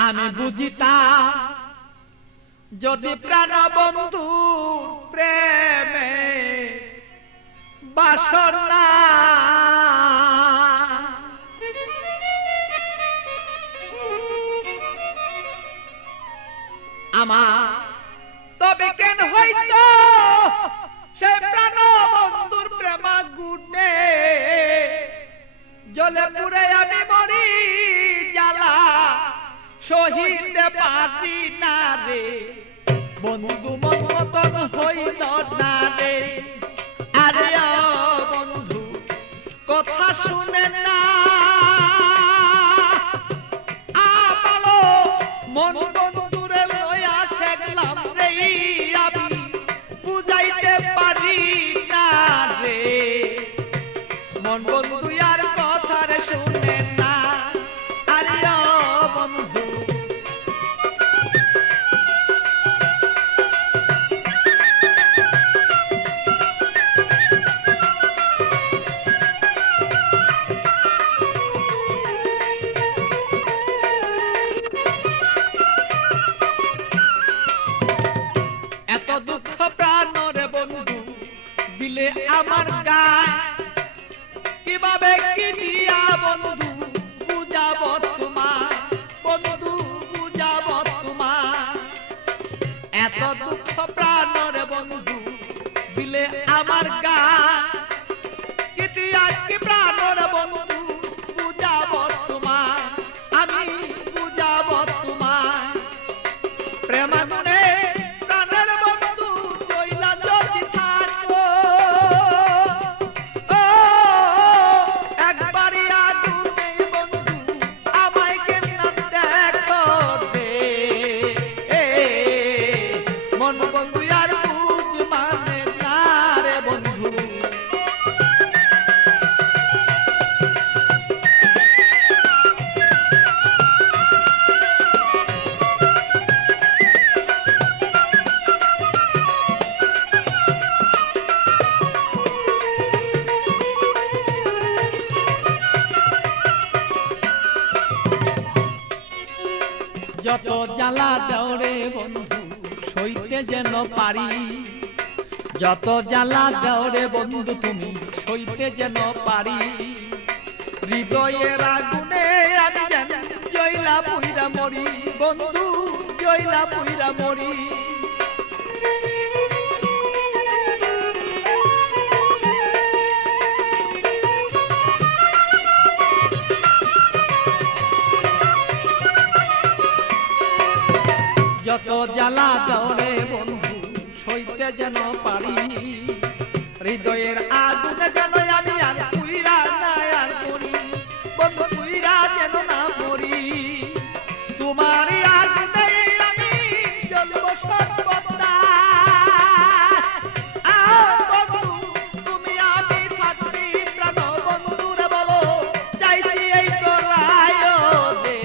আমি বুঝিতাম যদি প্রাণ বন্ধু প্রেমে বাসনা আমার তবে কেন হইতো সে প্রাণ বন্ধুর প্রেমা গুণে জলে পুরে আমি মরি জ্বালা সহিতে পারি না রে বন্ধু মন মতন হইল না রে আরে বন্ধু কথা শুনে না আমালো মন বন্ধুরে লয়া ঠেকলাম রে আমি বুঝাইতে পারি না রে মন বন্ধু আর কথা রে শুনে না আরে বন্ধু দুঃখ প্রাণরে বন্ধু দিলে আমার গায় কিভাবে কি দিয়া বন্ধু বুঝাব তোমার বন্ধু বুঝাব তোমার এত দুঃখ প্রাণরে বন্ধু দিলে আমার গায় কি দিয়া কি প্রাণরে বন্ধু বুঝাব তোমার আমি বুঝাব তোমার প্রেমাগুনে যত জ্বালা দেওরে বন্ধু সইতে যেন পারি যত জ্বালা দেওরে বন্ধু তুমি সইতে যেন পারি হৃদয়ের আগুনে আমি যেন জয়লা পুইরা মরি বন্ধু জয়লা পুইরা মরি যত জ্বালা দেওরে বন্ধু সইতে যেন পারি হৃদয়ের আগুনে যেন আমি আর পুইরা না আর মরি বন্ধু পুইরা যেন না মরি তোমার আগুনে আমি জ্বলব সর্বদা বন্ধু তুমি আমি থাকবি প্রাণ বন্ধুরে বলো চাইছি এই তো রায় দে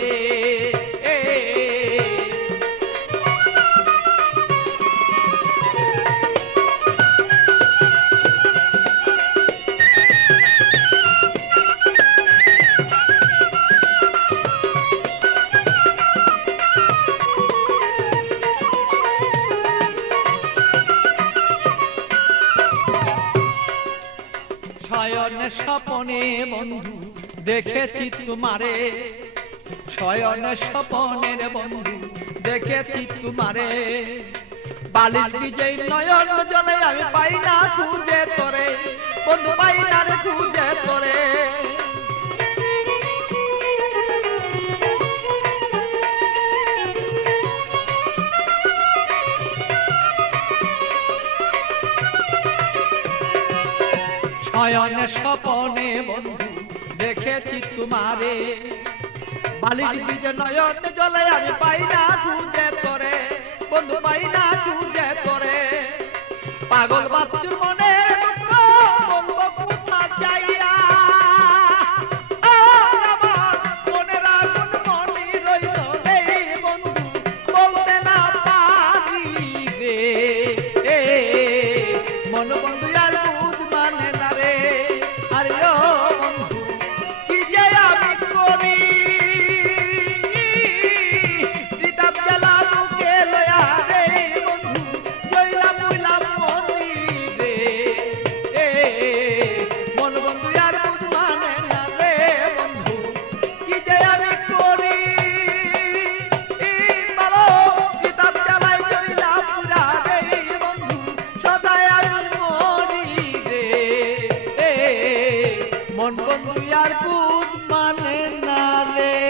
শয়নে স্বপনে বন্ধু দেখেছি তোমারে শয়নে স্বপনের বন্ধু দেখেছি তোমারে বালির বিজয় নয়ন জলে আমি পাই না খুঁজে তোরে বন্ধু পাই না রে খুঁজে তোরে শয়নে স্বপনে বন্ধু দেখেছি তোমারে বালির বীজে নয়ন জলে আমি পাই না খুঁজে তোরে বন্ধু পাই না খুঁজে তোরে পাগল বাচ্চুর মনে দুঃখ বলবো কোথা যাইয়া আমার মনের আগুন মনে রইল রে বন্ধু বলতে না পারি রে মন বন্ধু আর বুঝ মানে না রে আরে ও বন্ধু কি যে আমি করি আপন বন্ধু আর বুঝ মানে না রে।